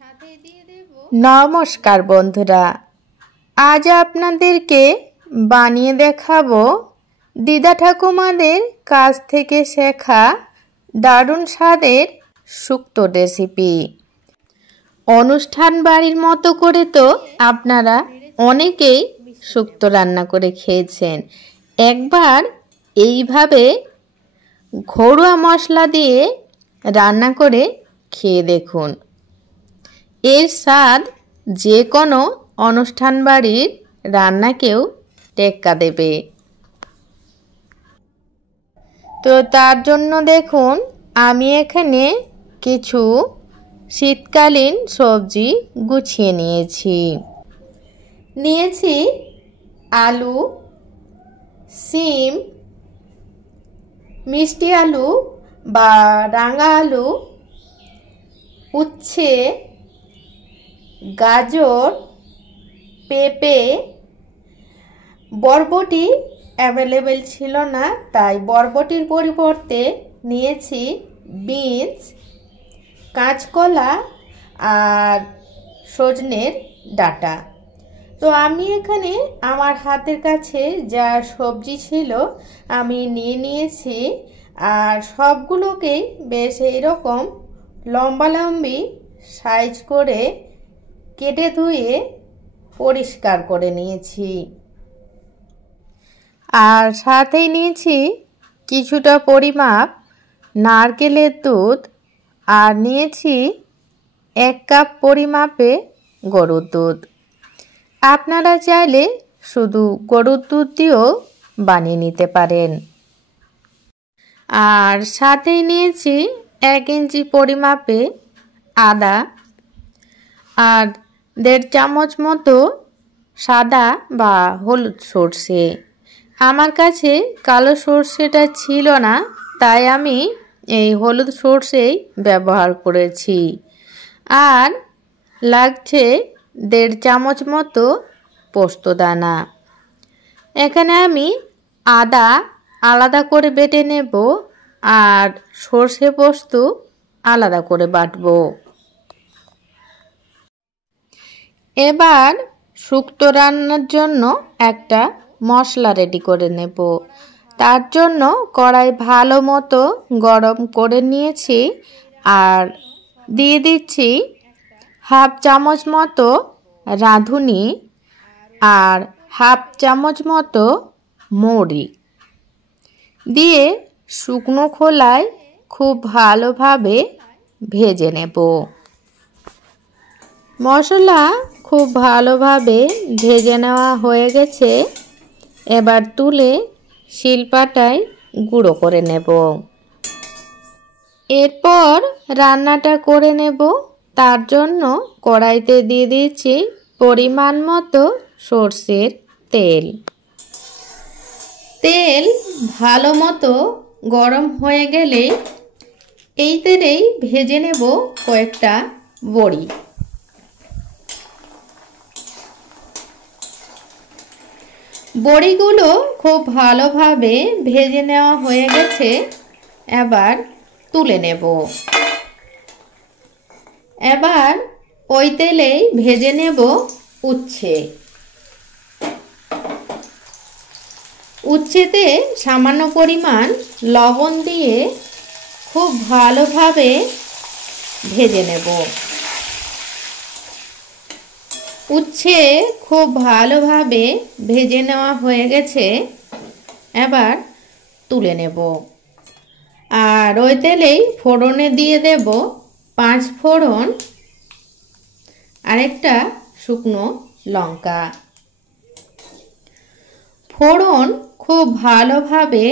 नमस्कार बंधुरा आज आपनादेरके बानिये देखाबो दिदा ठाकुमादेर काछ थेके शेखा दारुण स्वादेर शुक्तो रेसिपि। अनुष्ठान बाड़ीर मतो करे तो आपनारा अनेकेई शुक्तो रान्ना करे खेयेछेन। एकबार एइभावे घरुआ मशला दिए रान्ना करे खेये देखुन। एर स्वाद जे कोनो अनुष्ठान बाड़ीर रान्नाकेও टेक्का देबे। तो तार जोन्नो देखुन आमी एखाने किछु शीतकालीन सब्जी गुछिए निয়েছি आलू, सीम, मिष्टि आलू बा रांगा आलू, उচ্ছে, गाजर, पेঁপে, बरबटी अवेलेबल छिलो ना ताई बरबटिर परिवर्ते निয়েছি बीन्स, काँचकला और सजनेर डाटा। तो आमी एखाने आमार हातेर काछे जा सब्जी छिलो आमी निये निয়েছি और सबगुलोकेই बेश एरकम लम्बा लम्बी साइज करे केटे धुए परिष्कार करे निয়েছি और साथेই নিয়েছি কিছুটা পরিমাপ नारकेलेर दूध और নিয়েছি 1 কাপ পরিমাপে গরুর দুধ। আপনারা চাইলে শুধু গরুর দুধ দিয়েও বানিয়ে নিতে পারেন। আর সাথেই নিয়েছি 1 ইঞ্চি পরিমাপে আদা আর 1.5 চামচ মতো সাদা বা হলুদ সরষে। আমার কাছে কালো সরষেটা ছিল না তাই আমি এই হলুদ সরষেই ব্যবহার করেছি। আর লাগছে 1.5 চামচ মতো পোস্তদানা। এখানে আমি আদা আলাদা করে বেটে নেব আর সরষে পোস্ত আলাদা করে বাটবো। এবার শুক্তো রান্নার জন্য একটা মশলা রেডি করে নেব। তার জন্য কড়াই ভালো মতো গরম করে নিয়েছি আর দিয়ে দিচ্ছি 1/2 চামচ মতো রাঁধুনি আর 1/2 চামচ মতো মৌরি দিয়ে শুকনো খোলায় খুব ভালোভাবে ভেজে নেব। মশলা খুব ভালোভাবে ভেজে নেওয়া হয়ে গেছে। এবার তুলে শিলপাটায় গুঁড়ো করে নেব। এরপর রান্নাটা করে নেব। তার জন্য কড়াইতে দিয়ে দিয়েছি পরিমাণ মতো সরষের তেল। তেল ভালো মতো গরম হয়ে গেলে এই তেলেই ভেজে নেব কয়েকটা বড়ি। বড়িগুলো খুব ভালোভাবে ভেজে নেওয়া হয়ে গেছে। এবার তুলে নেব। এবার ওই তেলেই ভেজে নেব উচ্ছে। উচ্ছেতে সামান্য পরিমাণ লবণ দিয়ে খুব ভালোভাবে ভেজে নেব। উচ্ছে খুব ভালোভাবে ভেজে নেওয়া হয়ে গেছে। এবার তুলে নেব। আর ওই তেলেই ফোড়নে দিয়ে দেব 5 ফোড়ন আর একটা শুকনো লঙ্কা। ফোড়ন খুব ভালোভাবে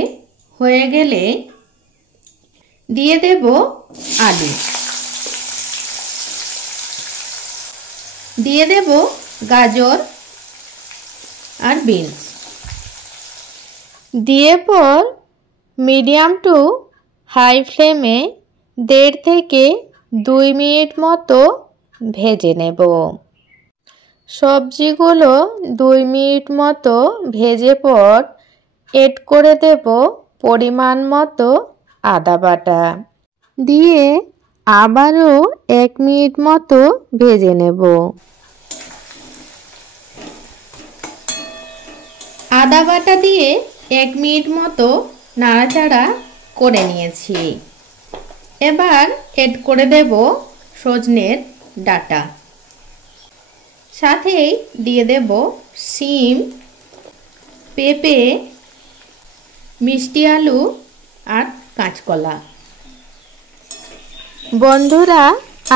হয়ে গেলে দিয়ে দেব আলু, দিয়ে দেব গাজর আর বিনস। দিয়ে পর মিডিয়াম টু হাই ফ্লেমে 1.5 থেকে 2 মিনিট মতো ভেজে নেব। সবজিগুলো 2 মিনিট মতো ভেজে পর এড করে দেব পরিমাণ মতো আদা বাটা। দিয়ে আবারও 1 মিনিট মতো ভেজে নেব। আদা বাটা দিয়ে 1 মিনিট মতো নাড়াচাড়া করে নিয়েছি। এবার এড করে দেব সজনের ডাঁটা, সাথেই দিয়ে দেব শিম, পেঁপে, মিষ্টি আলু আর কাঁচকলা। বন্ধুরা,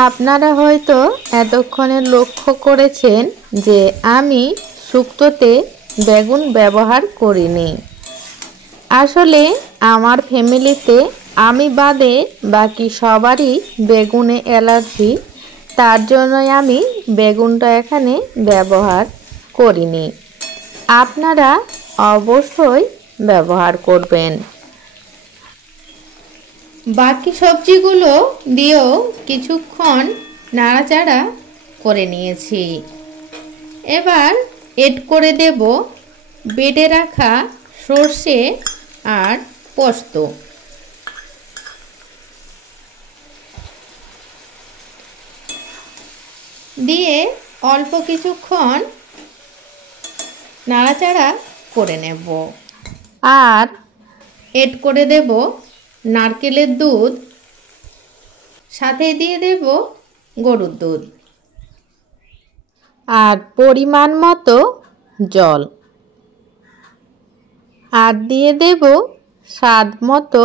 আপনারা হয়তো এতক্ষণে লক্ষ্য করেছেন যে আমি শুক্তোতে বেগুন ব্যবহার করিনি। আসলে আমার ফ্যামিলিতে আমি বাদে বাকি সবারই বেগুনে অ্যালার্জি, তার জন্যই আমি বেগুনটা এখানে ব্যবহার করিনি। আপনারা অবশ্যই ব্যবহার করবেন। বাকি সবজিগুলো দিয়েও কিছুক্ষণ নাড়াচাড়া করে নিয়েছি। এবার এড করে দেব বেটে রাখা সর্ষে আর পোস্ত। দিয়ে অল্প কিছুক্ষণ নাড়াচাড়া করে নেব। আর এড করে দেব নারকেলের দুধ, সাথে দিয়ে দেব গরুর দুধ আর পরিমাণ মতো জল, আর দিয়ে দেব স্বাদ মতো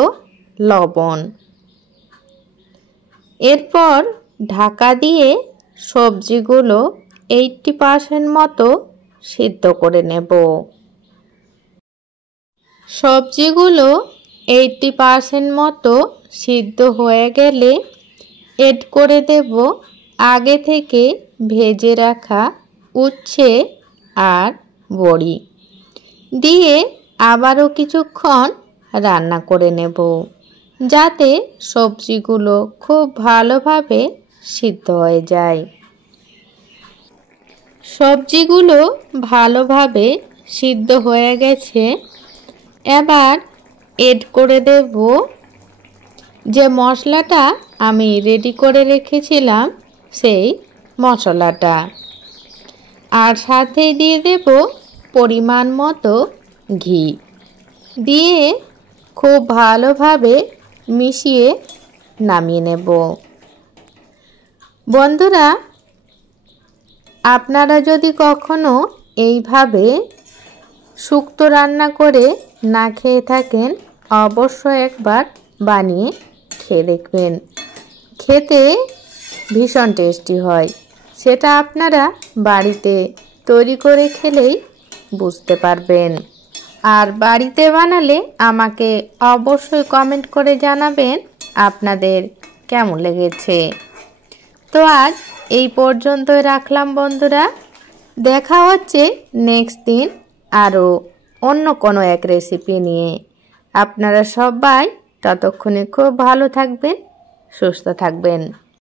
লবণ। এরপর ঢাকা দিয়ে সবজিগুলো 80% মতো সিদ্ধ করে নেব। সবজিগুলো 80% মতো সিদ্ধ হয়ে গেলে এড করে দেব আগে থেকে ভেজে রাখা উচ্ছে আর বড়ি, দিয়ে আবারও কিছুক্ষণ রান্না করে নেব, যাতে সবজিগুলো খুব ভালোভাবে সিদ্ধ হয়ে যায়। সবজিগুলো ভালোভাবে সিদ্ধ হয়ে গেছে। এবার এড করে দেব যে মশলাটা আমি রেডি করে রেখেছিলাম সেই মশলাটা, আর সাথে দিয়ে দেব পরিমাণ মতো ঘি, দিয়ে খুব ভালোভাবে মিশিয়ে নামিয়ে নেব। বন্ধুরা, আপনারা যদি কখনো এইভাবে শুক্তো রান্না করে না খেয়ে থাকেন, অবশ্যই একবার বানিয়ে খেয়ে দেখবেন। খেতে ভীষণ টেস্টি হয়। সেটা আপনারা বাড়িতে তৈরি করে খেলেই বুঝতে পারবেন। আর বাড়িতে বানালে আমাকে অবশ্যই কমেন্ট করে জানাবেন আপনাদের কেমন লেগেছে। তো আজ এই পর্যন্তই রাখলাম বন্ধুরা। দেখা হচ্ছে নেক্সট দিন আরও অন্য কোনো এক রেসিপি নিয়ে। আপনারা সবাই ততক্ষণে খুব ভালো থাকবেন, সুস্থ থাকবেন।